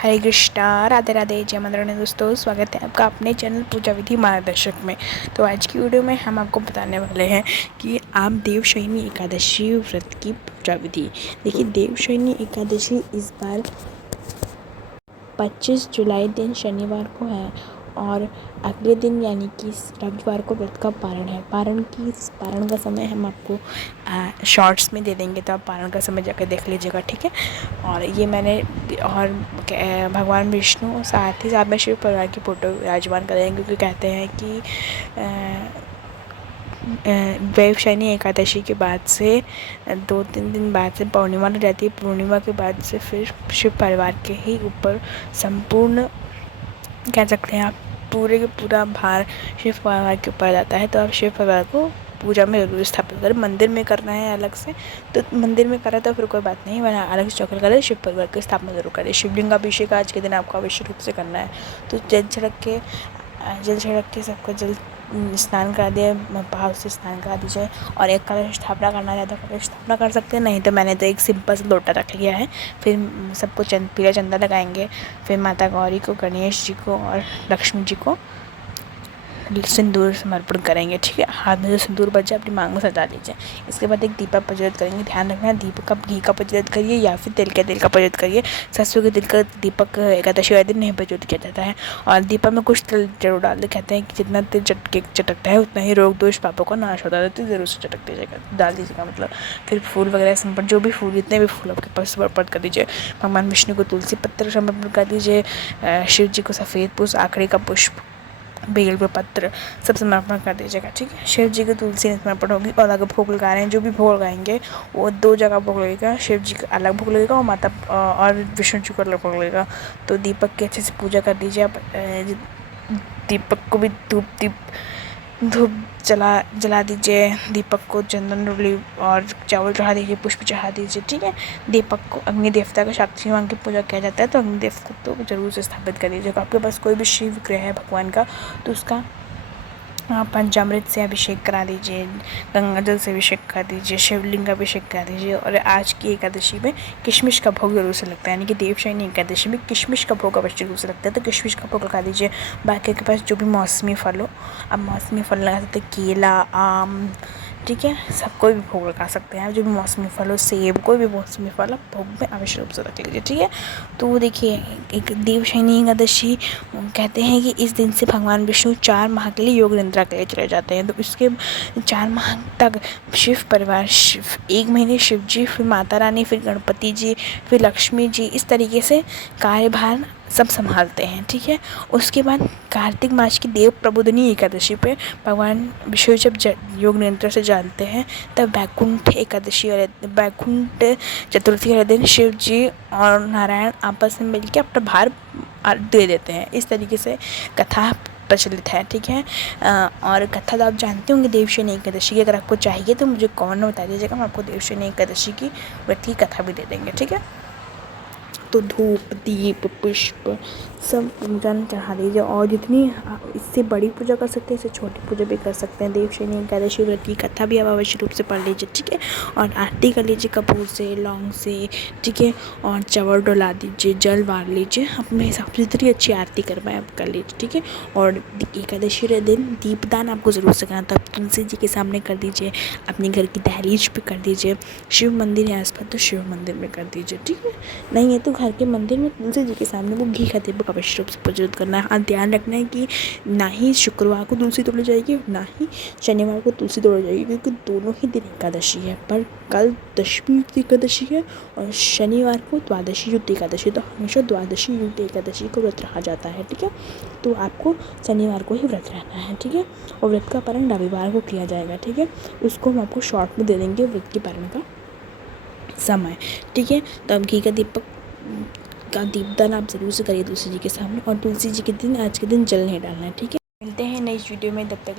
हरे कृष्णा, राधे राधे, जय माता रानी। दोस्तों, स्वागत है आपका अपने चैनल पूजा विधि मार्गदर्शक में। तो आज की वीडियो में हम आपको बताने वाले हैं कि आप देवशयनी एकादशी व्रत की पूजा विधि। देखिए, देवशयनी एकादशी इस बार 25 जुलाई दिन शनिवार को है और अगले दिन यानी कि रविवार को व्रत का पारण है। पारण का समय हम आपको शॉर्ट्स में दे देंगे, तो आप पारण का समय जाकर देख लीजिएगा, ठीक है। और ये मैंने और भगवान विष्णु और साथ ही साथ में शिव परिवार की फ़ोटो विराजमान करेंगे, क्योंकि कहते हैं कि देवशयनी एकादशी के बाद से 2-3 दिन बाद से पूर्णिमा रहती है। पूर्णिमा के बाद से फिर शिव परिवार के ही ऊपर संपूर्ण, कह सकते हैं आप, पूरे का पूरा भार शिव परिवार के ऊपर जाता है। तो आप शिव परिवार को पूजा में जरूर स्थापित करें। मंदिर में करना है अलग से, तो मंदिर में करा तो फिर कोई बात नहीं, वरना अलग से चौकल करें, शिव परिवार की स्थापना जरूर करें। शिवलिंग अभिषेक आज के दिन आपको अवश्य रूप से करना है। तो जल छिड़क के सबको जल स्नान करा दिया, भाव से स्नान करा दीजिए। और एक कलश स्थापना करना चाहते हो कलश स्थापना कर सकते हैं, नहीं तो मैंने तो एक सिंपल सा लोटा रख लिया है। फिर सबको पीला चंदा लगाएंगे। फिर माता गौरी को, गणेश जी को और लक्ष्मी जी को सिंदूर समर्पण करेंगे, ठीक है। हाथ में जो सिंदूर बचे अपनी मांग में सजा लीजिए। इसके बाद एक दीपक प्रज्वलित करेंगे। ध्यान रखना, दीपक का घी का प्रज्वलित करिए या फिर तेल का प्रज्वलित करिए। सरसों के तेल का दीपक एकादशी वाले दिन नहीं प्रज्वलित किया जाता है। और दीपक में कुछ तेल जरूर डाल दे। कहते हैं कि जितना तेल चटकता है उतना ही रोग दोष पापों का नाश होता है, तो ज़रूर से चटक दीजिएगा, डाल दीजिएगा मतलब। फिर फूल वगैरह समर्पण, जो भी फूल, जितने भी फूल आपके पास समर्पण कर दीजिए। भगवान विष्णु को तुलसी पत्र समर्पण कर दीजिए। शिव जी को सफ़ेद पुष्प, आखड़ी का पुष्प, बेल के पत्र सब समर्पण कर दीजिएगा, ठीक है। शिव जी की तुलसी समर्पण होगी। और अगर भोग लगा रहे हैं, जो भी भोग लगाएंगे वो 2 जगह भोग लगेगा। शिव जी का अलग भोग लगेगा और माता और विष्णु जी को अलग भोग लगेगा। तो दीपक की अच्छे से पूजा कर दीजिए आप। दीपक को भी धूप जला दीजिए। दीपक को चंदन रोली और चावल चढ़ा दीजिए, पुष्प चढ़ा दीजिए, ठीक है। दीपक को अग्नि देवता का साक्षी मान के पूजा किया जाता है, तो अग्नि देवता को तो जरूर से स्थापित कर दीजिएगा। आपके पास कोई भी शिव विग्रह है भगवान का, तो उसका पंचामृत से अभिषेक करा दीजिए, गंगा जल से अभिषेक कर दीजिए, शिवलिंग का अभिषेक करा दीजिए। और आज की एकादशी में किशमिश का भोग जरूर से लगता है, यानी कि देवशयनी एकादशी में किशमिश का भोग अवश्य रूप से लगता है, तो किशमिश का भोग लगा दीजिए। बाकी के पास जो भी मौसमी फल हो, अब मौसमी फल लगा सकते हैं, केला, आम, ठीक है। सब कोई भी भोग लगा सकते हैं, जो भी मौसमी फल हो, सेब, कोई भी मौसमी फल आप भोग में अवश्य रूप से रख लीजिए, ठीक है। तो देखिए, एक देवशयनी एकादशी कहते हैं कि इस दिन से भगवान विष्णु 4 माह के लिए योग निद्रा के लिए चले जाते हैं। तो इसके 4 माह तक शिव परिवार, 1 महीने शिव जी, फिर माता रानी, फिर गणपति जी, फिर लक्ष्मी जी, इस तरीके से कार्यभार सब संभालते हैं, ठीक है। उसके बाद कार्तिक मास की देव प्रबोधिनी एकादशी पे भगवान विष्णु जब योग नियंत्रण से जानते हैं, तब वैकुंठ चतुर्थी वाले दिन शिव जी और नारायण आपस में मिलकर अपना भार दे देते हैं। इस तरीके से कथा प्रचलित है, ठीक है। और कथा तो आप जानते होंगे देवशयनी एकादशी की। अगर आपको चाहिए तो मुझे कमेंट में बता दीजिएगा, हम आपको देवशयनी एकादशी की व्रत की कथा भी दे देंगे, ठीक है। तो धूप, दीप, पुष्प सब पूजन चढ़ा दीजिए। और जितनी इससे बड़ी पूजा कर सकते हैं, इससे छोटी पूजा भी कर सकते हैं। देवशयनी एकादशी व्रत की कथा भी आप अवश्य रूप से पढ़ लीजिए, ठीक है। और आरती कर लीजिए कपूर से, लौंग से, ठीक है। और चावल डला दीजिए, जल वार लीजिए, अपने हिसाब से जितनी अच्छी आरती कर पाए आप कर लीजिए, ठीक है। और एकादशी के दिन दीपदान आपको ज़रूर से करना, तब तुलसी जी के सामने कर दीजिए, अपने घर की दहलीज पे कर दीजिए। शिव मंदिर है आसपास तो शिव मंदिर में कर दीजिए, ठीक है। नहीं है तो घर के मंदिर में तुलसी जी के सामने वो घी का दीपक अवश्य रूप से प्रज्वलित करना है। और ध्यान रखना है कि ना ही शुक्रवार को तुलसी तोड़ी जाएगी, ना ही शनिवार को तुलसी तोड़ी जाएगी, क्योंकि दोनों ही दिन एकादशी है। पर कल दशमी युक्त एकादशी है और शनिवार को द्वादशी युक्त एकादशी, तो हमेशा द्वादशी युक्त एकादशी को व्रत रखा जाता है, ठीक है। तो आपको शनिवार को ही व्रत रहना है, ठीक है। और व्रत का पारण रविवार को किया जाएगा, ठीक है। उसको हम आपको शॉर्ट में दे देंगे व्रत के पारण का समय, ठीक है। तो अब घी का दीपक का दीपदान आप ज़रूर से करिए तुलसी जी के सामने। और तुलसी जी के दिन, आज के दिन जल नहीं डालना है, ठीक है। मिलते हैं नेक्स्ट वीडियो में, तब तक